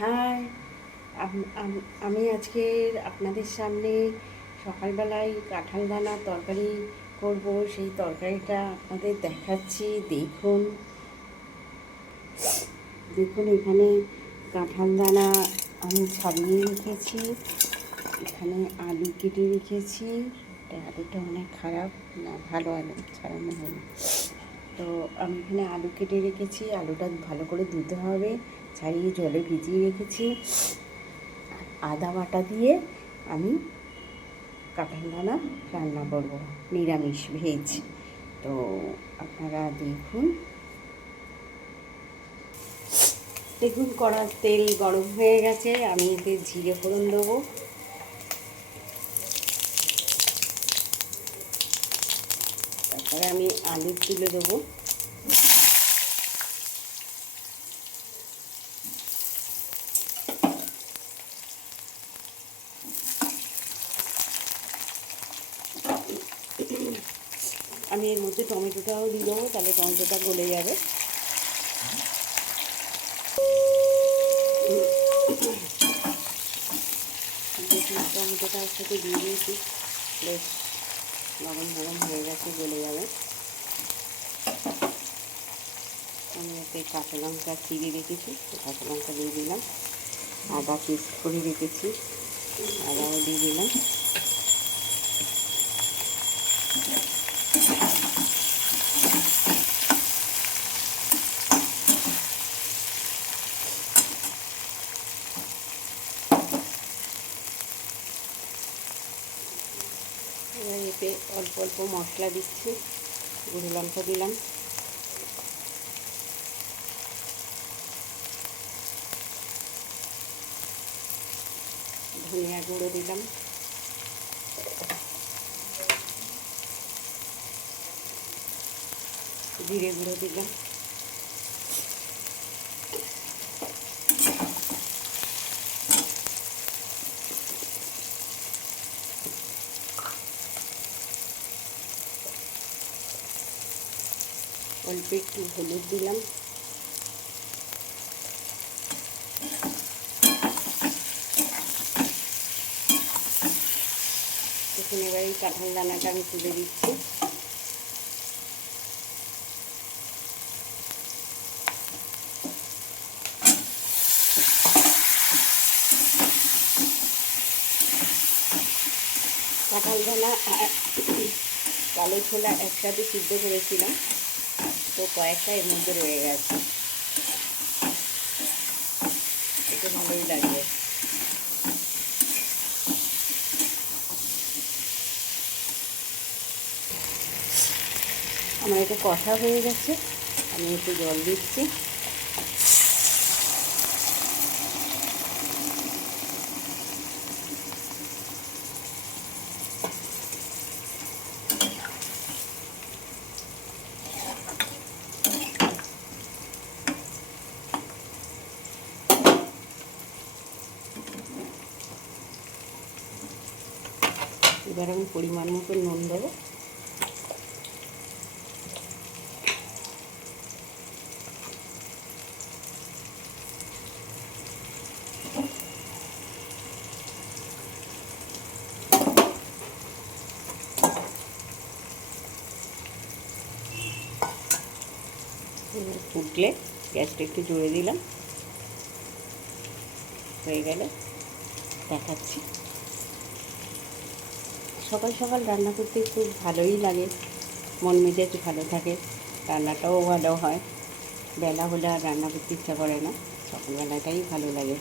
High, আমি আজকের আপনাদের সামনে সকালবেলায় কাঁঠাল দানার তরকারি করব। সেই তরকারিটা আপনাদের দেখাচ্ছি। দেখুন দেখুন এখানে কাঁঠাল দানা আমি ছাড়িয়ে রেখেছি। এখানে আলু কেটে রেখেছি। আলুটা অনেক খারাপ না, ভালো আলু ছাড়ানো হলো। তো আমি এখানে আলু কেটে রেখেছি। আলুটা ভালো করে ধুতে হবে, ছাড়িয়ে জলে ভিজিয়ে রেখেছি। আদা বাটা দিয়ে আমি কাঁঠাল দানা রান্না করব, নিরামিষ ভেজ। তো আপনারা দেখুন কড়ার তেল গরম হয়ে গেছে। আমি এতে জিরে ফোড়ন দেবো। তারপরে আমি আলু তুলে দেবো। আমি এর মধ্যে টমেটোটাও দিয়ে দেবো, তাহলে টমেটোটা গলে যাবে। দেখুন টমেটোটা একসাথে দিয়ে দিয়েছি, বেশ নরম নরম হয়ে গেছে, গলে যাবে। আমি এতে কাঁচা লঙ্কা চিড়ে রেখেছি, কাঁচা লঙ্কা দিয়ে দিলাম। আদা পেস্ট করে রেখেছি, আদাও দিয়ে দিলাম। এবার এতে অল্প অল্প মশলা দিচ্ছি। গুঁড়ো লঙ্কা দিলাম, ধনিয়া গুঁড়ো দিলাম, জিরে গুঁড়ো দিলাম, অল্প একটু হলুদ দিলাম। দেখুন এবার এই কাঁঠাল দানাটা আমি তুলে দিচ্ছি। কাঁঠাল দানা কালো ছোলা একসাথে সিদ্ধ করেছিলাম, তো কয়েকটা এর মধ্যে রয়ে গেছে। এটা ভালোই লাগবে। আমার এটা কষা হয়ে গেছে, আমি একটু জল দিচ্ছি। এবার আমি পরিমাণ মতো নুন দেবো। ফুটলে গ্যাসটা একটু জোরে দিলাম, হয়ে গেলে দেখাচ্ছি। সকাল সকাল রান্না করতে খুব ভালোই লাগে, মন মেজাজ ভালো থাকে, রান্নাটাও ভালো হয়। বেলা হলে আর রান্না করতে ইচ্ছা করে না, সকালবেলাটাই ভালো লাগে।